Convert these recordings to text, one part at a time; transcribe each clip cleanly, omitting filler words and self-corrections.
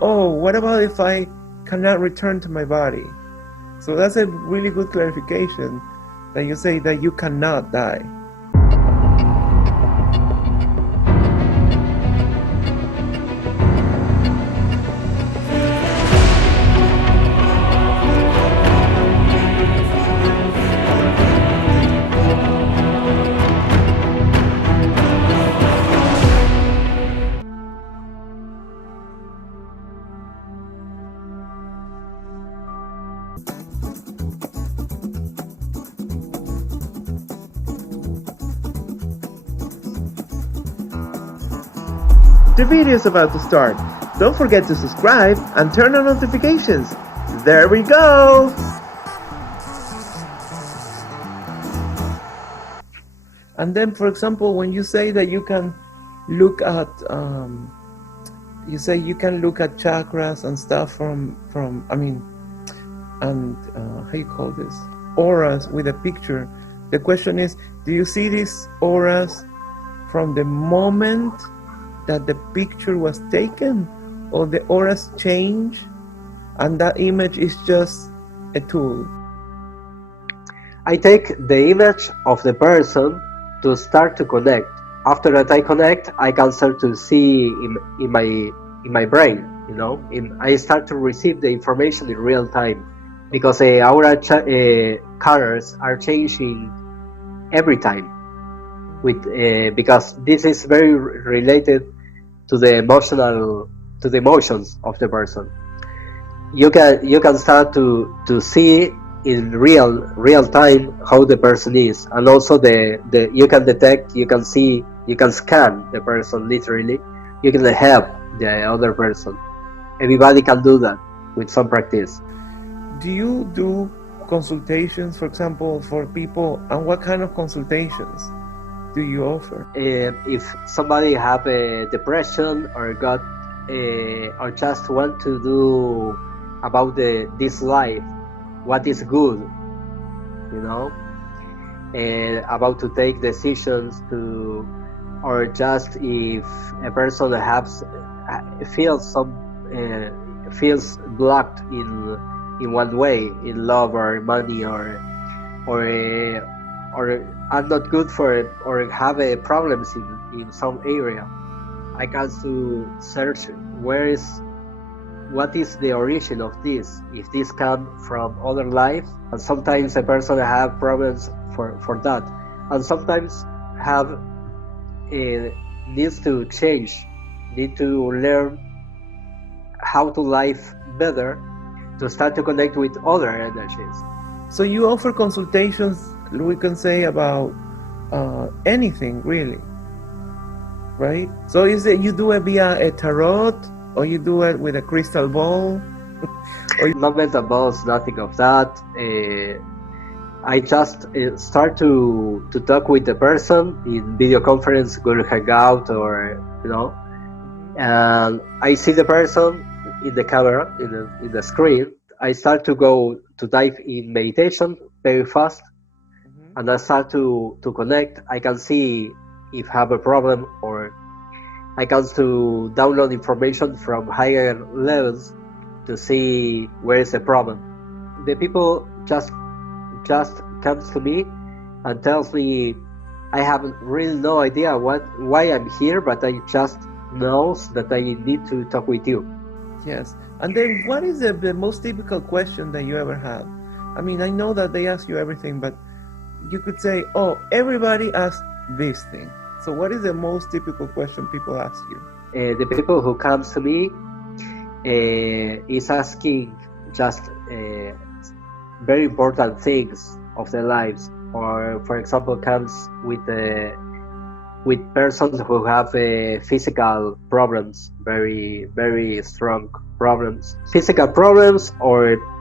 oh, what about if I cannot return to my body? So that's a really good clarification, that you say that you cannot die. The video is about to start. Don't forget to subscribe and turn on notifications. There we go! And then, for example, when you say that you can look at, you say you can look at chakras and stuff from how you call this? Auras with a picture. The question is, do you see these auras from the moment that the picture was taken, or the auras change and that image is just a tool? I take the image of the person to start to connect. After that I connect, I can start to see in my brain, I start to receive the information in real time, because aura colors are changing every time, because this is very related to the emotions of the person. You can start to see in real time how the person is, and also you can detect, you can see, you can scan the person literally. You can help the other person. Everybody can do that with some practice. Do you do consultations, for example, for people, and what kind of consultations do you offer? If somebody have a depression or got or just want to do about this life, what is good, about to take decisions to, or just if a person feels blocked in one way, in love or money, or are not good for it, or have problems in some area, I can to search what is the origin of this, if this comes from other life. And sometimes a person have problems for that, and sometimes have needs to change, need to learn how to live better, to start to connect with other energies. So you offer consultations, we can say, about anything really, right? So is it you do it via a tarot, or you do it with a crystal ball? Not mental balls, nothing of that. I just start to talk with the person in video conference, Google Hangout, or and I see the person in the camera, in the screen. I start to dive in meditation very fast, and I start to connect. I can see if I have a problem, or I can to download information from higher levels to see where is the problem. The people just comes to me and tells me, I have really no idea why I'm here, but I just knows that I need to talk with you. Yes. And then what is the most typical question that you ever had? I mean, I know that they ask you everything, but you could say, oh, everybody asks this thing. So what is the most typical question people ask you? The people who comes to me is asking just very important things of their lives, or for example comes with persons who have physical problems, very very strong problems, physical problems,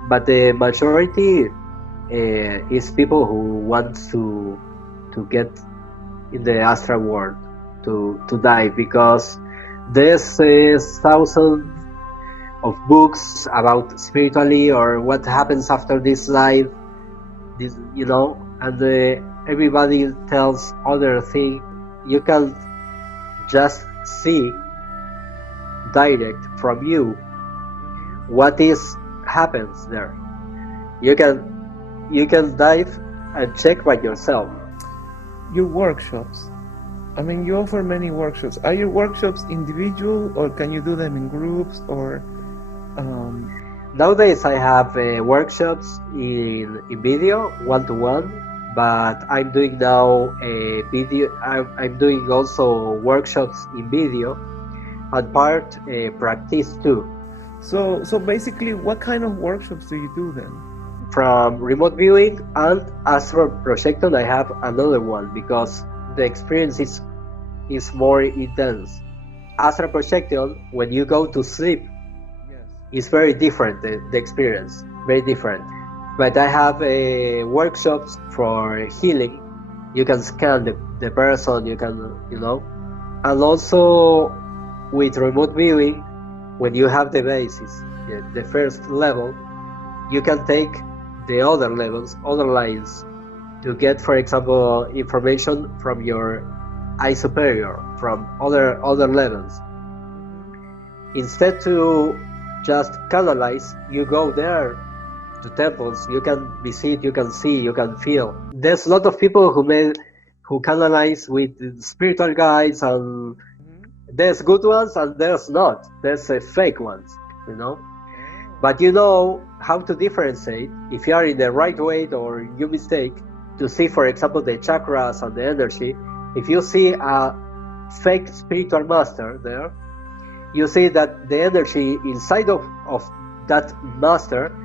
but the majority is people who want to get in the astral world, to die, because there's thousands of books about spiritually or what happens after this life, and everybody tells other thing. You can just see direct from you what is happens there. You can dive and check by yourself. Your workshops. I mean, you offer many workshops. Are your workshops individual, or can you do them in groups, or? Nowadays, I have workshops in video, one-to-one, but I'm doing now a video. I'm doing also workshops in video, and part practice too. So basically, what kind of workshops do you do then? From remote viewing and Astral Projection, I have another one because the experience is more intense. Astral Projection, when you go to sleep, is very different. The experience very different. But I have workshops for healing. You can scan the person. You can and also with remote viewing, when you have the basis, the first level, you can take the other levels, other lines, to get, for example, information from your eye superior, from other levels. Instead to just canalize, you go there to temples. You can visit, you can see, you can feel. There's a lot of people who canalize with spiritual guides, and there's good ones and there's not. There's fake ones, But you know how to differentiate if you are in the right way or you mistake to see, for example, the chakras and the energy. If you see a fake spiritual master there, you see that the energy inside of that master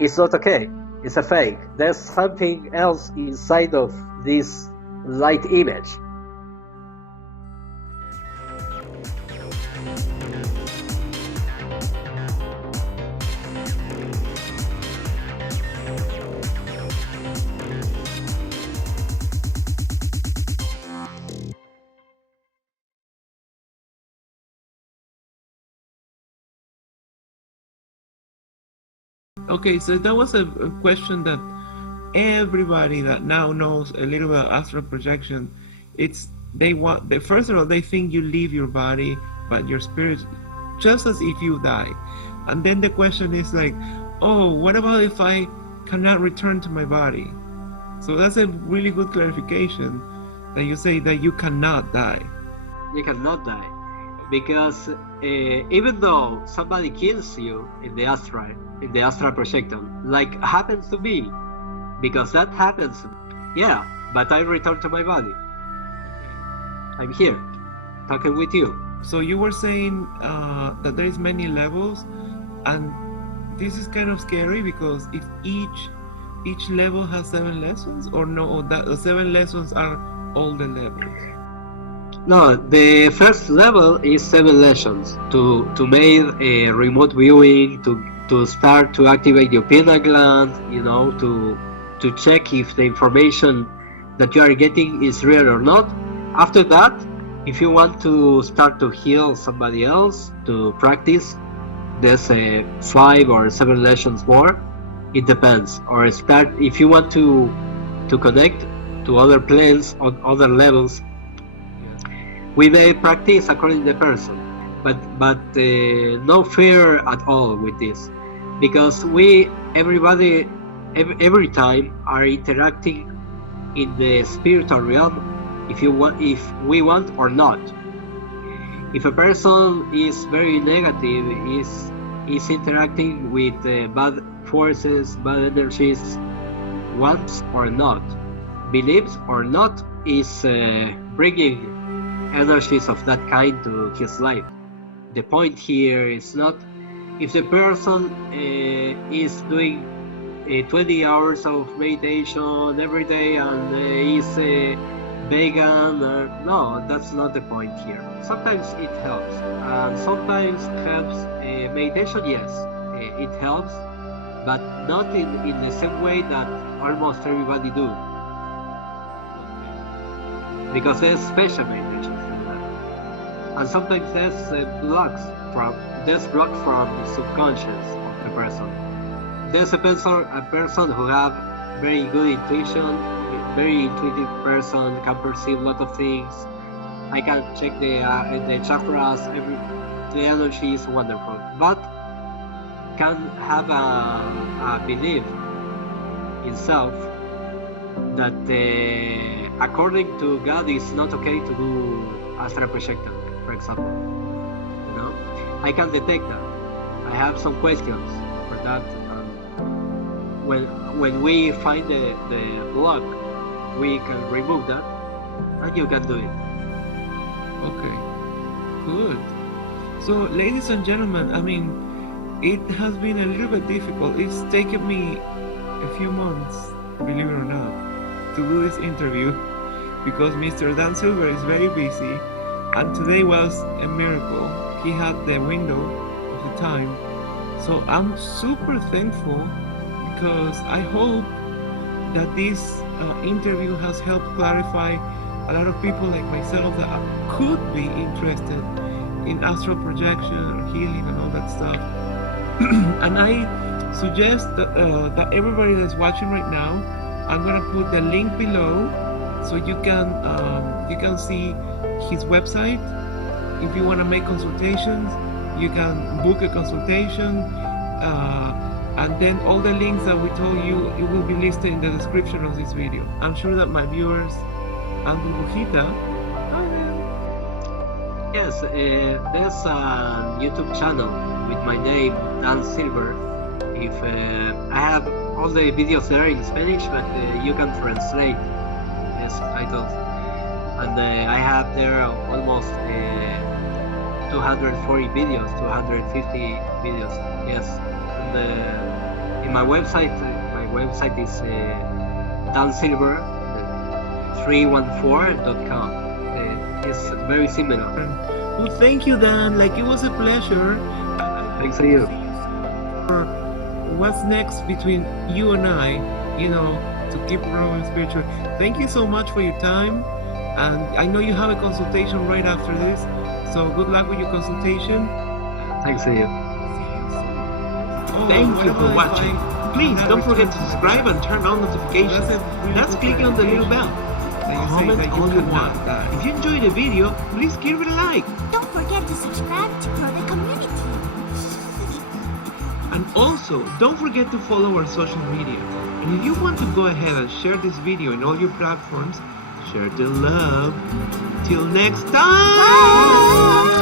is not okay. It's a fake. There's something else inside of this light image. Okay, so that was a question that everybody that now knows a little bit of astral projection, first of all, they think you leave your body, but your spirit, just as if you die. And then the question is like, oh, what about if I cannot return to my body? So that's a really good clarification that you say that you cannot die. You cannot die. Because even though somebody kills you in the astral projection, like happens to me, because that happens, yeah, but I return to my body. I'm here, talking with you. So you were saying that there is many levels, and this is kind of scary because if each level has 7 lessons, or no, or that the 7 lessons are all the levels. No, the first level is 7 lessons to make a remote viewing, to start to activate your pineal gland, to check if the information that you are getting is real or not. After that, if you want to start to heal somebody else, to practice, there's 5 or 7 lessons more. It depends. Or if you want to connect to other planes on other levels, we may practice according to the person, but no fear at all with this, because everybody every time are interacting in the spiritual realm, if we want or not. If a person is very negative, is interacting with bad forces, bad energies, wants or not, believes or not, is bringing energies of that kind to his life. The point here is not if the person is doing 20 hours of meditation every day and is vegan. No, that's not the point here. Sometimes it helps, and sometimes helps. Meditation, yes, it helps, but not in the same way that almost everybody do. Because there's special meditations like that, and sometimes there's blocks from the subconscious of the person. There's a person who have very good intuition, very intuitive person, can perceive a lot of things. I can check the chakras, the energy is wonderful, but can have a belief in self that according to God it's not okay to do astral projection, for example. You know, I can detect that. I have some questions for that. When we find the block, we can remove that, and you can do it. Okay, good. So, ladies and gentlemen, I mean, it has been a little bit difficult. It's taken me a few months, believe it or not, to do this interview because Mr. Dan Silver is very busy, and today was a miracle. He had the window of the time. So I'm super thankful because I hope that this interview has helped clarify a lot of people like myself that could be interested in astral projection or healing and all that stuff. And I suggest that everybody that's watching right now, I'm gonna put the link below so you can see his website. If you want to make consultations, you can book a consultation, and then all the links that we told you, it will be listed in the description of this video. I'm sure that my viewers and Burbujita. Yes, there's a YouTube channel with my name, Dan Silver. If I have all the videos there in Spanish, but you can translate the subtitles. And I have there almost 240 videos, 250 videos. Yes, and in my website is dansilver314.com. It's very similar. Well, thank you, Dan. Like, it was a pleasure. Thanks to you. What's next between you and I, you know, to keep growing spiritual. Thank you so much for your time. And I know you have a consultation right after this. So good luck with your consultation. Thanks to you. Thank you for watching. Please don't forget to subscribe and turn on notifications. That's clicking on the little bell. Comment all you want. If you enjoyed the video, please give it a like. Don't forget to subscribe to grow the community. And also, don't forget to follow our social media. And if you want to go ahead and share this video in all your platforms, share the love. Till next time! Bye.